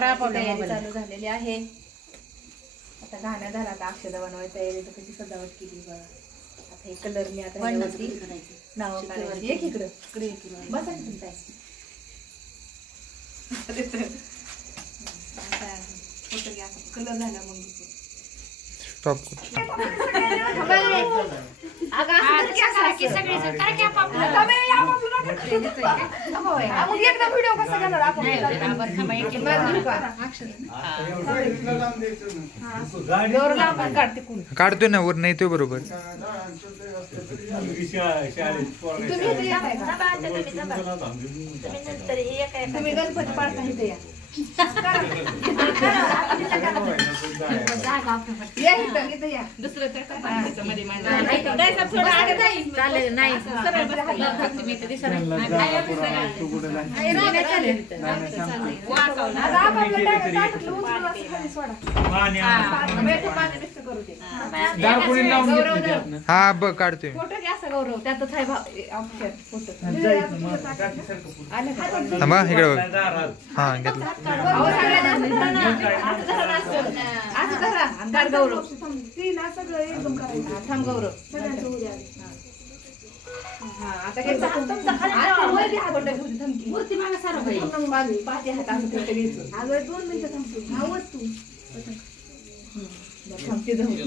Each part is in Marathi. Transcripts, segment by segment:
तयारी चालू झालेली आहे. आता गाणं झाला, आता अक्षदा बनवायची तयारी. तर कशी सजावट केली बघा. आता हे कलर मी आता ह्याच्यावरती नाव काढायची. एक इकडं बसा की तुम्ही. आता फोटो घ्या, कलर झाला मग स्टॉप काढतोय ना वर नाही तो बरोबर. तुम्ही गणपती पाडता इथे या. दुसरं चालेल नाही हा बघ काढतोय. फोटो घ्या गौरव, त्यातच आहे फोटो. थांबा इकडे बघ. हा घेतलं. गौरव थांब गौरव. आता मूर्ती मागा सारा पाठी हात असं दोन मिनिटं थांबतो.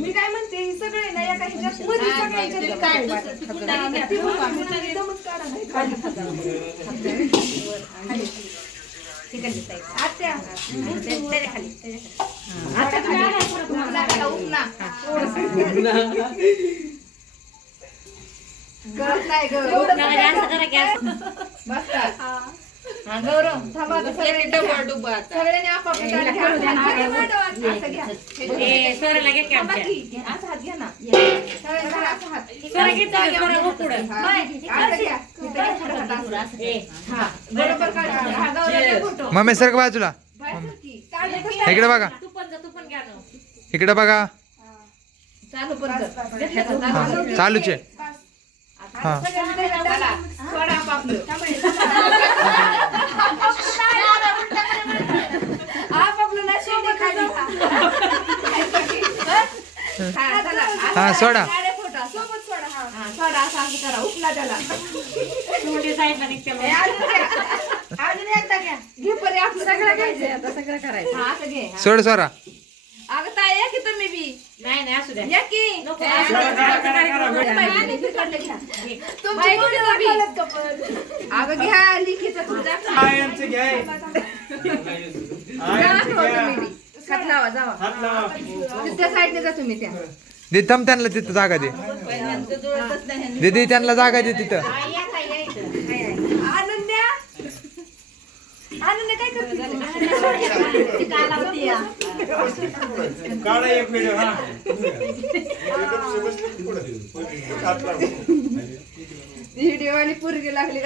मी काय म्हणते, हे सगळे ना एका ह्याच्यात गौरव थांबा. सगळ्यांनी आपापल्या मम्मी सर बाजूला इकडे बघा. इकडे बघा. चालूच आहे. हा हा सोडा. सोडा असं करा. उपला त्याला अजून एकदा घ्या. घे परे आपलं सगळं घ्यायचं. आता सगळं करायचं. हा असं घे. सोड सोरा. अगं ताई या की तुम्ही बी. नाही असू द्या. या की अगं घ्या लिखीचं तुमच्या हात लावा. जावा त्या साईडने जा तुम्ही. त्या दे थंब त्यांना तिथं जागा दे. दीदी त्यांना जागा दे तिथं. आनंद काय करते? व्हिडिओ आणि पोरगी लागली.